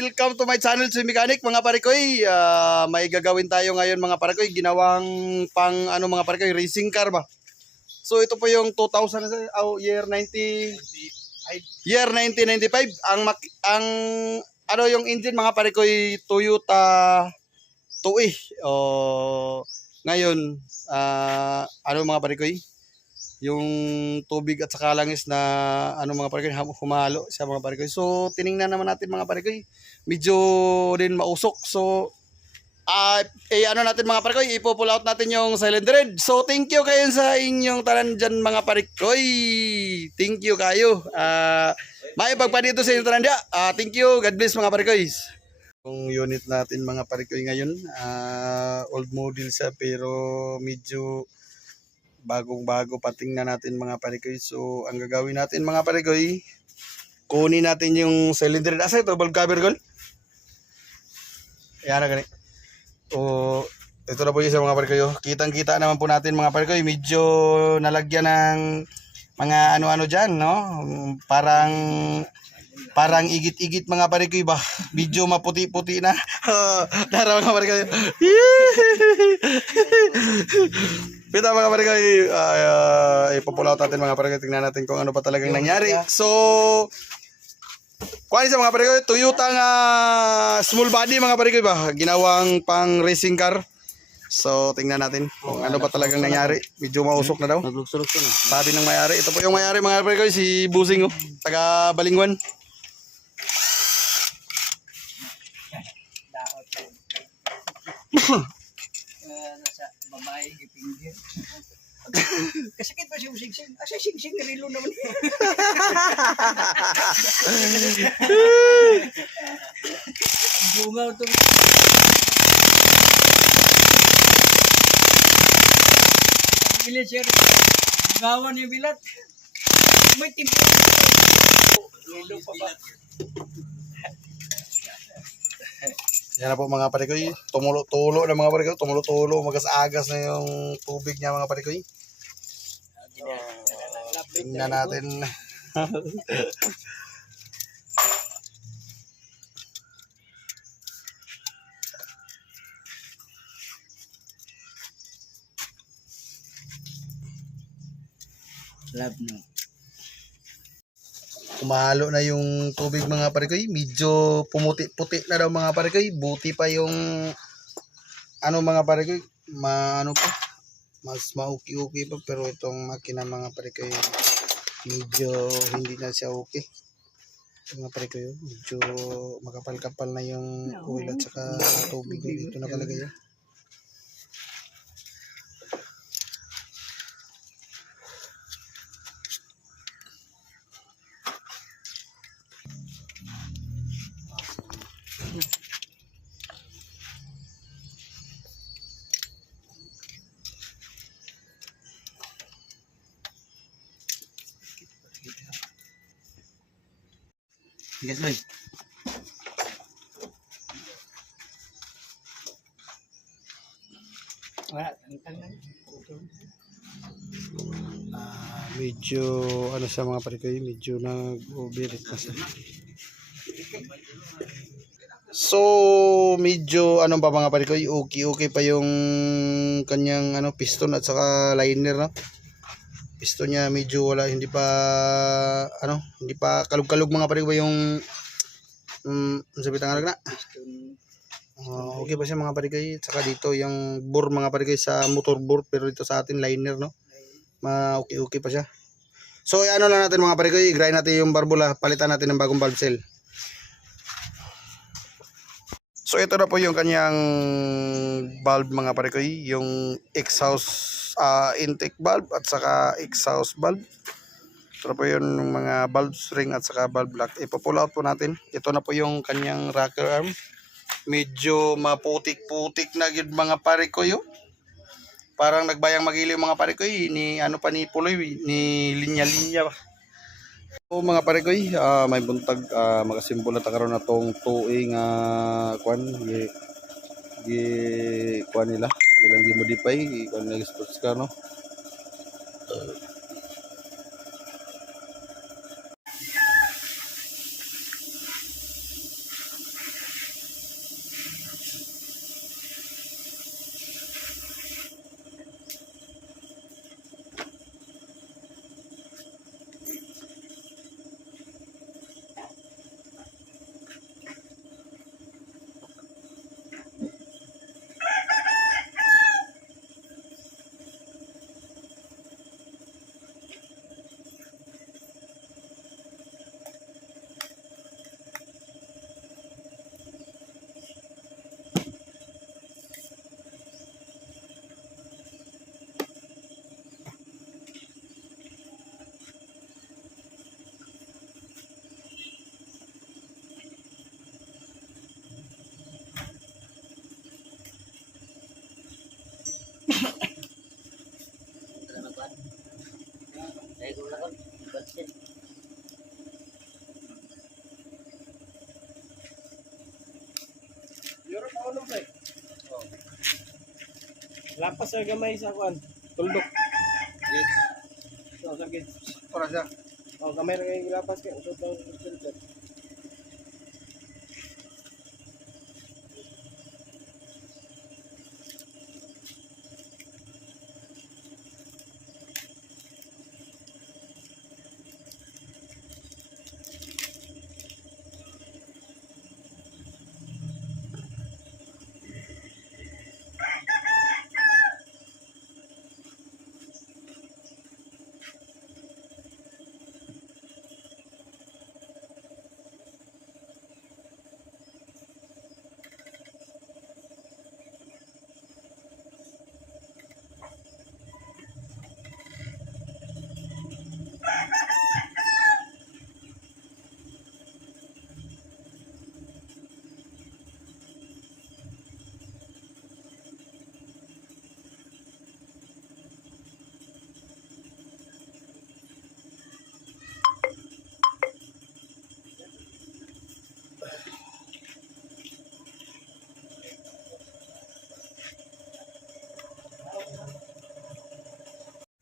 Welcome to my channel, si Mechanic, mga parikoy. Ah, may gagawin tayo ngayon mga parikoy. Ginawang pang ano mga parikoy, racing car ba? So ito po yung 2000 na sa- oh, year 90 year 1995 ang mak- ang ano yung engine mga parikoy Toyota Tui. Oh, ngayon ah, ano mga parikoy? Yung tubig at saka langis na ano mga parikoy hum- humalo sa mga parikoy. So tiningnan naman natin mga parikoy medyo din mausok. So, ah eh, ano natin mga parikoy, ipo-pull out natin yung silent red. So, thank you kayo sa inyong tanan dyan mga parikoy. Thank you kayo. Ah, may pagpanito sa inyong tanan dyan. Ah, thank you. God bless mga parikoy. Yung unit natin mga parikoy ngayon, ah, old model siya pero medyo bagong-bago patingnan natin mga parikoy. So, ang gagawin natin mga parikoy, kunin natin yung cylinder. Asa ito? Valve cover goal? Ayan na gani. O, ito na po yung sa mga parikoy. Kitang-kita naman po natin mga parikoy. Medyo nalagyan ng mga ano-ano dyan, no? Parang parang igit-igit mga parikoy ba? Medyo maputi-puti na. Dara mga parikoy. Pita mga parikoy, uh, ipopulaw natin mga parikoy. Tingnan natin kung ano pa talagang nangyari. So, Kuha sa mga parikoy, Toyota nga small body mga parikoy ba? Ginawang pang racing car. So, tingnan natin kung ano ba talagang nangyari. Medyo mausok na daw. Naglukso-lukso na. Sabi ng may-ari. Ito po yung may-ari mga parikoy, si Busing oh. Taga Balingwan. ipinggir. Kasakit pa siya singsing. Asa singsing rilo naman. Bunga ito. Bilis siya. Gawan yung bilat. May timpo. Rilo pa ba? Yan na po mga parikoy. Tumulo-tulo na mga parikoy. Tumulo-tulo. Magas-agas na yung tubig niya mga parikoy. Tingnan natin. Love no. Kumalo na yung tubig mga parikoy. Medyo pumuti-puti na daw mga parikoy. Buti pa yung ano mga parikoy. Ma, ano pa. Mas mauki-uki pa. Pero itong makina mga parikoy. Medyo hindi na siya okay. Mga parikoy. oh, Medyo makapal-kapal na yung oil at saka tubig. Dito nakalagay yun. Yes, boy. Wala, tangtang na. Ah, medyo ano sa mga parikoy, medyo nag-overheat na siya. So, medyo ano ba mga parikoy, okay okay pa yung kanyang ano piston at saka liner no. Piston niya medyo wala hindi pa ano, hindi pa kalug-kalug mga parikoy yung um, sabi tangan na. Ah, okay pa siya mga parikoy. Saka dito yung bore mga parikoy sa motor bore pero dito sa atin liner no ma okay okay pa siya. So ano lang natin mga parikoy, i-grind natin yung barbula, palitan natin ng bagong valve cell. So ito na po yung kanyang valve mga parikoy, yung exhaust ah, intake valve at saka exhaust valve. Ito na po yung mga valve string at saka valve lock. Ipo-pull out po natin. Ito na po yung kanyang rocker arm. Medyo maputik-putik na gid mga parikoy oh parang nagbayang magili yung mga parikoy ni ano pa ni Puloy ni linya-linya ba o mga parikoy ah, may buntag uh, magasimbolo ta karon na tong tuig nga kwan gi gi kwan nila. Ilang gi modify gi kwan nila sports car no Lapas sa gamay sa kuan. Tuldok. Yes. So, sa gid. Para siya. Oh, gamay ra kay lapas kay usod daw.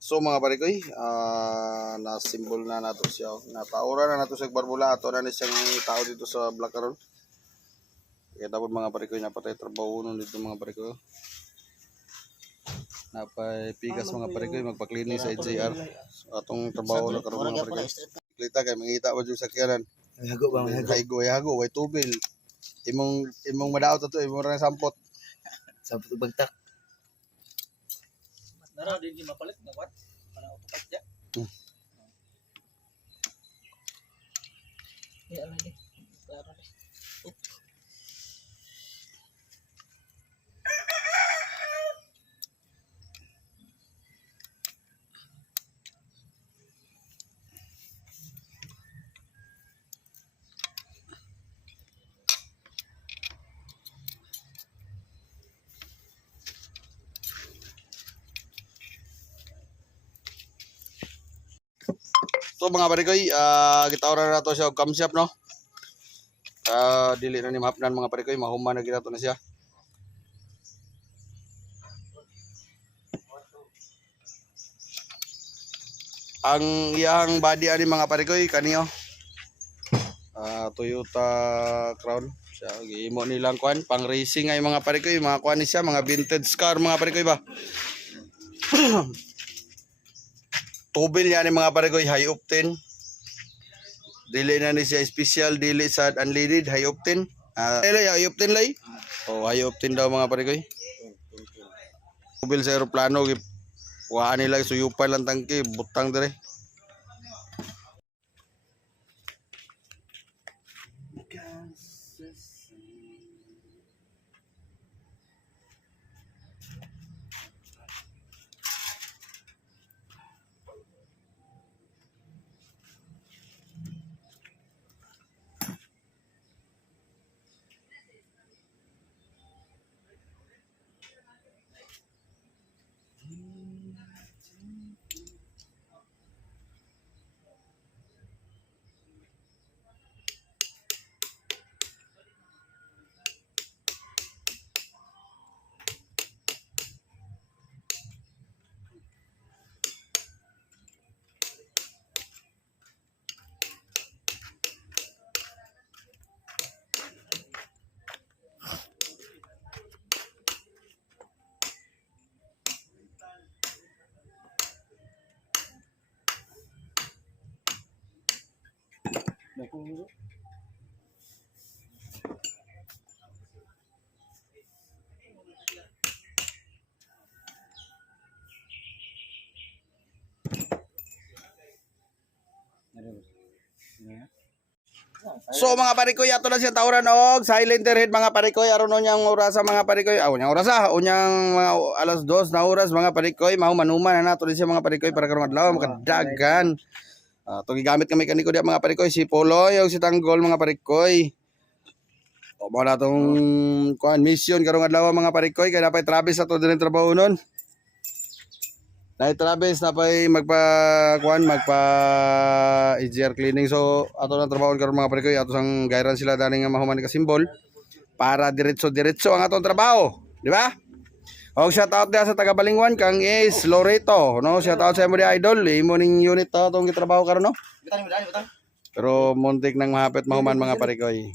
So mga parikoy, ah na symbol na nato siya. Nataura na nato sa barbula ato na ni siyang tao dito sa Black karon. Kaya tapos mga parikoy napatay trabaho nun dito mga parikoy. Napay pigas mga parikoy magpaklini sa NJR. So, atong trabaho na karon mga parikoy. Kita kay mangita jud sa kyanan. Hago ba mga Haygo haygo way tubil. Imong imong madaot to imong ra sampot. sa bagtak. Nara din di mapalit na wat. Para utukat ja. Ya lagi. Klaro ni. So mga parikoy, ah gitawra na to siya kamsyap no. Ah dili na ni mahapnan mga parikoy, mahuman na ginato na siya. Ang iyang body ani mga parikoy kaniyo. Ah Toyota Crown. Siya gihimo nilang kwan pang racing ay mga parikoy, mga kwan ni siya, mga vintage car mga parikoy ba. Tubil yan mga parikoy, high octane. Dili na ni siya special, dili sa unleaded, high octane. Ah, uh, high octane lay. Oh, high octane daw mga parikoy. Tubil sa aeroplano. Waan nila suyupan lang tangke, butang dire. So mga parikoy ato na siya tawran og silenter head mga parikoy aron unyang oras sa mga parikoy. Ah, unyang oras ah, unyang mga alas 2 na oras mga parikoy mao manuman na nato siya mga parikoy para karong adlaw makadagan. Ah, to gigamit kami kaniko diya mga parikoy si Poloy ug si Tanggol mga parikoy. O mo na tong kuan mission karong adlaw mga parikoy kay dapat Travis ato din trabaho nun. Dahil Travis na pa'y magpa kuan magpa EGR cleaning so ato na trabaho karon mga parikoy ato sang gayran sila dani nga mahuman ka simbol para diretso diretso ang atong trabaho, di ba? Og shout out dia sa taga Balingwan kang is Loreto, no? Shout out sa mo di idol, imo ning unit to tong gitrabaho karon no. Pero muntik nang mahapit mahuman mga parikoy.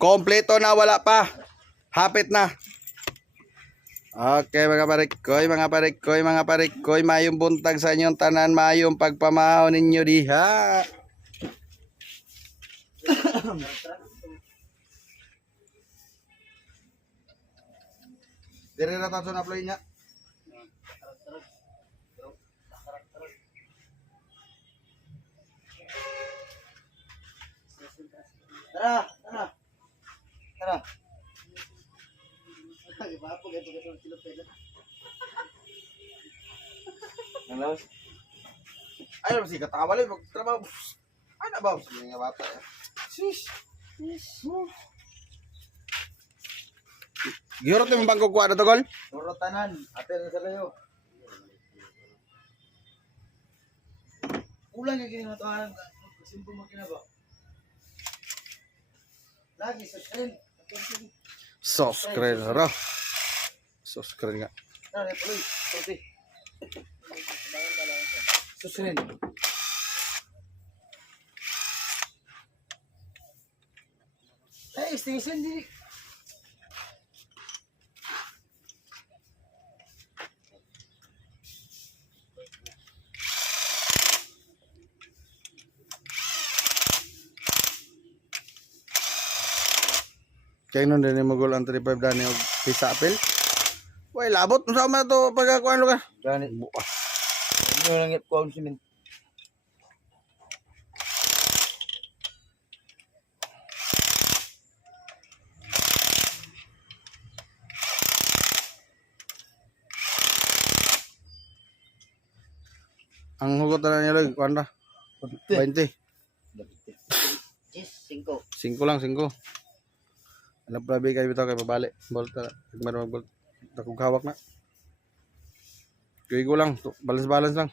Kompleto na wala pa. Hapit na. Okay mga parikoy, mga parikoy, mga parikoy, mayong buntag sa inyong tanan, mayong pagpamahaw ninyo diha. Dire na tato na play niya. Tara, tara. Ay, bapo ganito ganito kilo pala. Hello. Ay, ano si katawali magtrabaho. Ano ba? Sige nga bata. Sis. Gihurot mo bang kukuha na to, Gol? Puro tanan, apel na sa layo. Kulang yung ito, anong simple mo kinaba. Lagi sa screen. Subscribe ra. Subscribe nga. Screen. Ay, station din. Kaya nun din mo gol ang 35 dani og pisa apel. Way labot unsa man to pagkakuan lugar. Gani. Buah. Ano lang ito kung simin. Ang hugot na niya log kuan ra. 20. Yes, 5. 5 lang 5. Alam prabi kay bitaw kay pabali. Bolta. Meron mag bolt. Takog hawak na. Kuy ko lang, balance-balance lang.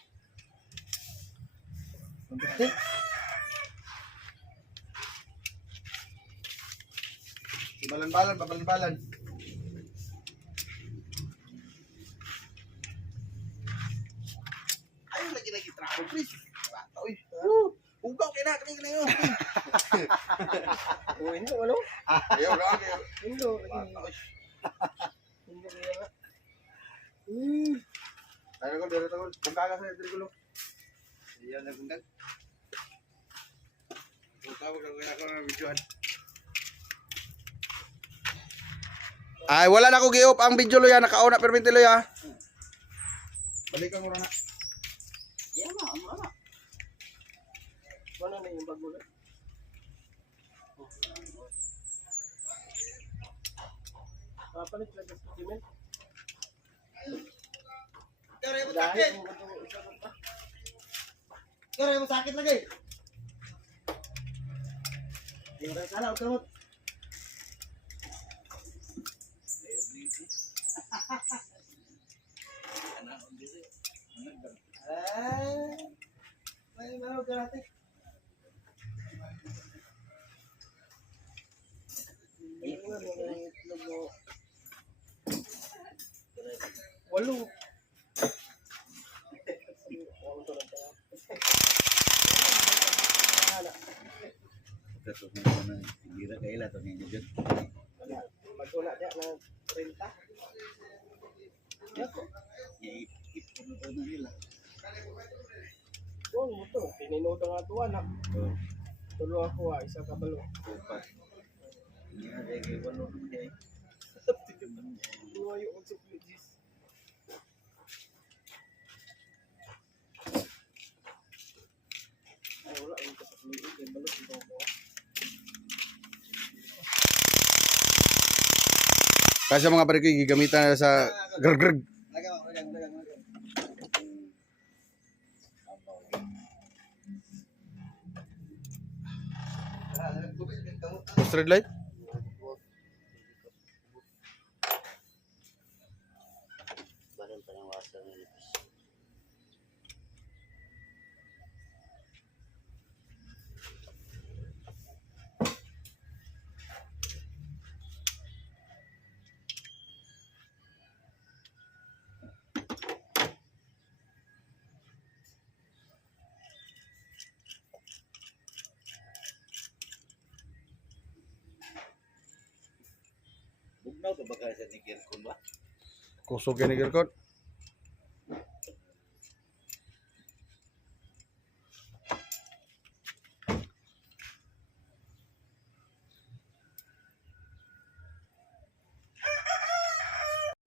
Balan-balan, balan-balan. Ayun lagi lagi trapo, please. Bata, uy. Uh, Ugaw kay na, kani na yun. Oh, hindi, walo. Ayaw, gawin kayo. Hindi, Bata, uy. hindi kaya. Tayo ko, dito ko. Bungka ka sa dito ko. Iyan na bungka. Bungka ko kaya ko na videoan. Ay, wala na ko giop ang video lo yan. Nakauna perminti lo ya. Balikan mo na. Yan na, amo na. Ano na yung bago na? Papalit lang sa cement. Kaya mo Dahil sakit. ito isa ko pa. Kaya mo sakit lagi. Yung rin sana, huwag ka mo. Ay, may mga ka natin. Walo. Wala. Magula niya ng 30. Ang anak. Tulo ako ah, isa kabalo. Tuwa yung unsok legis. Ay, wala. Ang kasakliin. Kaya balot ito ako. Kasi mga pare ko gigamitan na sa grg Post subscribe like Kusog yan ni Kirkot.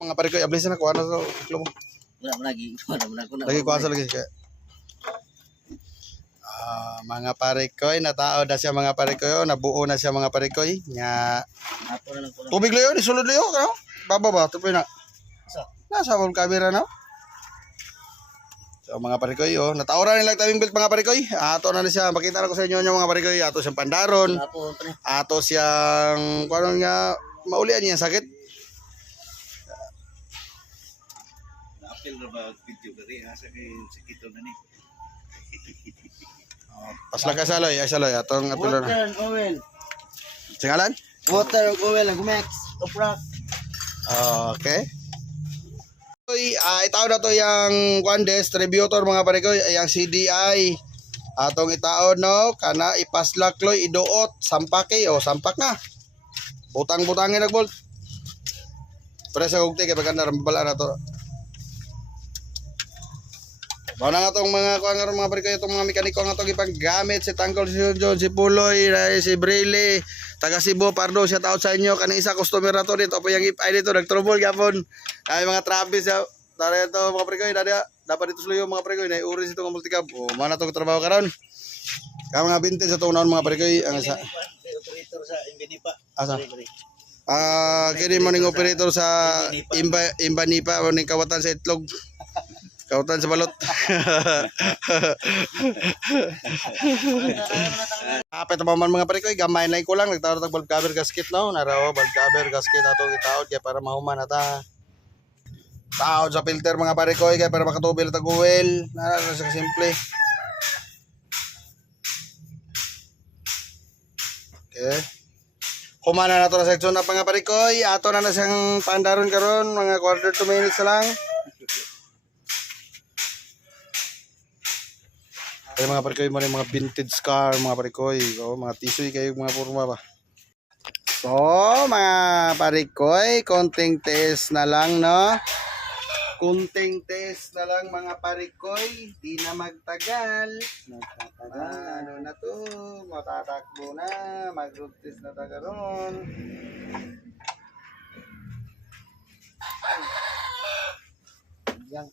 Mga pare ko, ablis na kuha na to. Iklo mo. Wala mo lagi. Wala mo na. Lagi kuha sa lagi. Kaya. Ah, mga pare ko, natao na siya mga pare ko, nabuo na siya mga pare ko. Nya, ko lang. tubig layo, isulod layo, kano? Baba ba, tupoy na. Sa? Nasa wall camera na. So mga parikoy, oh, nataoran nilang tabing belt mga parikoy. Ato na na siya, makita na ko sa inyo nyo mga parikoy. Ato siyang pandaron, ato siyang, kung nga, maulian niya sakit. Apil na ba video kari asa kay sakito na ni. Pasla ka saloy, ay saloy, atong apilo na. Water and oil. Singalan? Water and oil gumex. Oprak. Okay. Oy, ah itaw na to yung one distributor mga parikoy, ay ang CDI. Atong itaon no, kana ipaslakloy iduot, sampake o sampak na. Butang-butangin nagbolt. Pre sa kugti kay pagka narambala na to. Mao na nga tong mga kuan nga mga parikoy itong mga mekaniko nga tong ipaggamit si Tangkol si John si Puloy, si Brele, taga Cebu Pardo shout out sa inyo kaning isa customer na to dito po yung ipay dito nagtrouble gapon ay mga Travis ya tara ito mga prekoy dada dapat dito sulo mga prekoy na uri ito nga multicab o mana to trabaho karon ka mga vintage sa tunaw mga prekoy ang isa. Operator sa Imbinipa. asa ah kini mo ning operator sa imba imba nipa o ning kawatan sa itlog. Kawatan sa balot. Kapit pa man mga prekoy gamay na ko lang. Nagtawag tag bulb cover gasket no? Naraw bulb cover gasket ato gitaod kaya para mahuman ata taod sa filter mga parekoy kaya para makatubil tag oil na sa simple okay kumana na to na section na mga parekoy ato na na siyang pandaron karon mga quarter to minutes lang Ay mga parikoy mo rin mga vintage car, mga parikoy. O, mga tisoy kayo, mga purma ba. So, mga parikoy, konting test na lang, no? Kunting test na lang, mga parikoy. Di na magtagal. Ah, ano na to? Matatakbo na. Mag-road test na tagaron. Yan.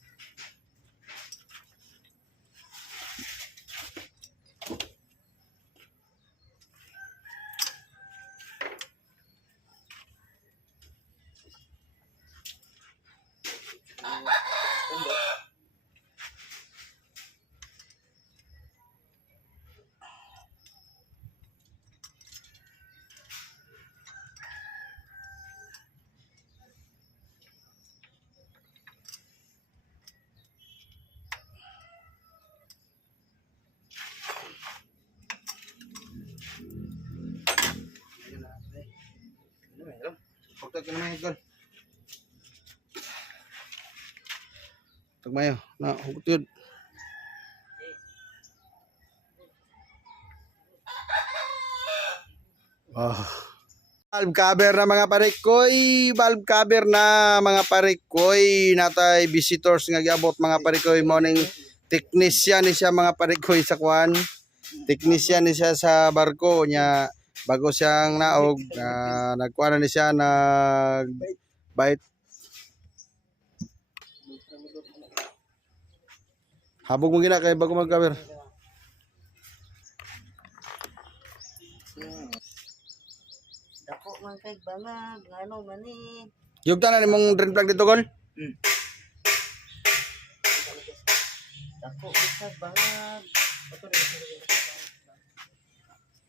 Ka naman yung Tagmayo, na, hugot yun. Ah. Valve cover na mga parikoy, valve cover na mga parikoy, natay visitors nga giabot mga parikoy morning technician ni siya mga parikoy sa kwan. Technician ni siya sa barko niya bago siyang naog na nagkuha na ni siya nag bite Habog mo gina kay bago mag-cover. Dako man kay bangag, ngano man ni. Yung tanan imong drain plug dito gol. Dako bisag bangag.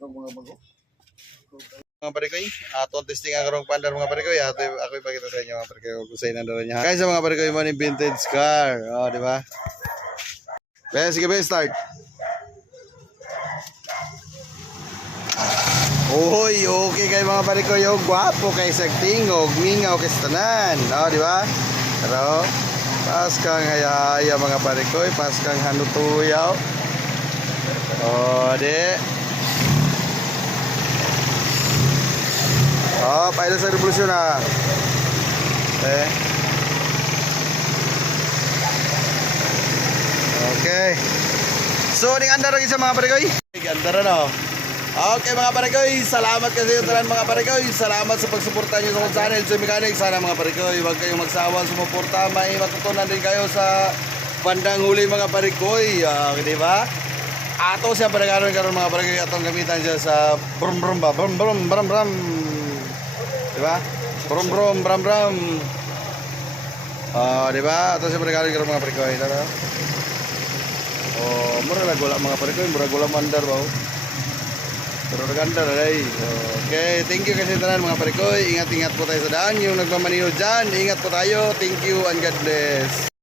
Mga parikoy, ato testing ang karong pandar mga parikoy. Ato ako ipakita sa inyo mga parikoy kung sa'yo na niya. Sa mga parikoy mo ni vintage car. Oh, di ba? Kaya sige ba start. Uy, okay kay mga parikoy. Oh, gwapo kay sa tingog, mingaw kay tanan. Oh, di ba? Pero, pas kang hayaya mga parikoy, pas kang hanutuyaw. Oh, di. Oh, paila sa revolusyon ah. Eh. Okay. So, ning andar lagi sa mga paregoy. Andar na Okay mga paregoy, salamat kasi yung talan mga paregoy. Salamat sa pagsuporta niyo sa akong channel, sa Mechanic. Sana mga paregoy, huwag kayong magsawa sumuporta. May matutunan din kayo sa bandang huli mga paregoy. Ah, di ba? Ato siya panagaron karon mga paregoy. Atong gamitan siya sa brum brum ba? Brum brum brum brum. Di ba? Brum brum brum brum. Ah, di ba? Ato siya panagaron karon mga paregoy. Tara. Oh, mura lang gula mga paregoy. Mura gula mandar ba? Pero naganda na day. Okay, thank you kasi tanan mga parekoy. Ingat-ingat po tayo sa daan. Yung nagmamaniho dyan, ingat po tayo. Thank you and God bless.